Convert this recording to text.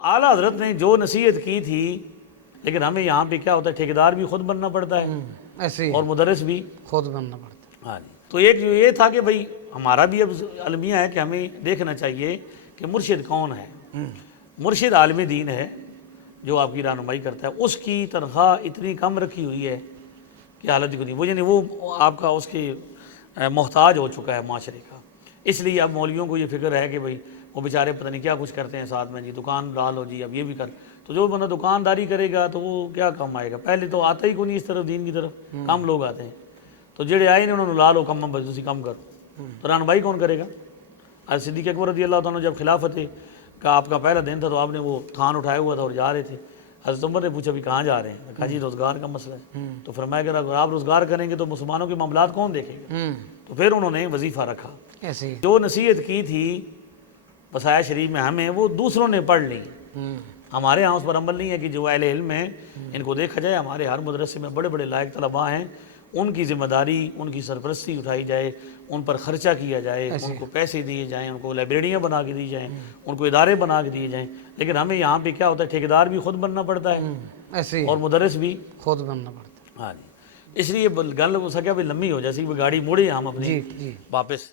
اعلیٰ حضرت نے جو نصیحت کی تھی، لیکن ہمیں یہاں پہ کیا ہوتا ہے، ٹھیکیدار بھی خود بننا پڑتا ہے ایسے ہی اور مدرس بھی خود بننا پڑتا ہاں جی۔ تو ایک جو یہ تھا کہ بھئی ہمارا بھی اب المیہ ہے کہ ہمیں دیکھنا چاہیے کہ مرشد کون ہے۔ مرشد عالم دین ہے جو آپ کی رہنمائی کرتا ہے، اس کی تنخواہ اتنی کم رکھی ہوئی ہے کہ حالت کو نہیں، وہ یعنی وہ آپ کا اس کے محتاج ہو چکا ہے معاشرے کا۔ اس لیے اب مولویوں کو یہ فکر ہے کہ بھئی وہ بیچارے پتہ نہیں کیا کچھ کرتے ہیں ساتھ میں، جی دکان ڈالو جی اب یہ بھی کر، تو جو بندہ دکانداری کرے گا تو وہ کیا کام آئے گا، پہلے تو آتا ہی کوئی نہیں اس طرف دین کی طرف، کم لوگ آتے ہیں، تو جڑے آئے نے انہوں نے لا لو کم بس تسی کم کرو، تو رہنمائی کون کرے گا؟ حضرت صدیق اکبر رضی اللہ تعالیٰ جب خلافت کا آپ کا پہلا دن تھا تو آپ نے وہ تھان اٹھایا ہوا تھا اور جا رہے تھے، حضرت عمر نے پوچھا بھی کہاں جا رہے ہیں؟ کہا جی روزگار کا مسئلہ ہے، تو فرمایا کہ اگر آپ روزگار کریں گے تو مسلمانوں کے معاملات کون دیکھے گا؟ تو پھر انہوں نے وظیفہ رکھا۔ ایسے ہی جو نصیحت کی تھی وصایا شریف میں ہمیں، وہ دوسروں نے پڑھ لی، ہمارے ہاں اس پر عمل نہیں ہے کہ جو اہل علم ہیں ان کو دیکھا جائے، ہمارے ہر مدرسے میں بڑے بڑے لائق طلباء ہیں، ان کی ذمہ داری، ان کی سرپرستی اٹھائی جائے، ان پر خرچہ کیا جائے، ان کو پیسے دیے جائیں، ان کو لائبریریاں بنا کے دی جائیں، ان کو ادارے بنا کے دیے جائیں، لیکن ہمیں یہاں پہ کیا ہوتا ہے، ٹھیکیدار بھی خود بننا پڑتا ہے ایسے ہی اور مدرس بھی خود بننا پڑتا ہاں جی۔ اس لیے گل ہو سکیا بھی لمبی ہو جیسی وہ گاڑی موڑی ہم اپنی جی جی واپس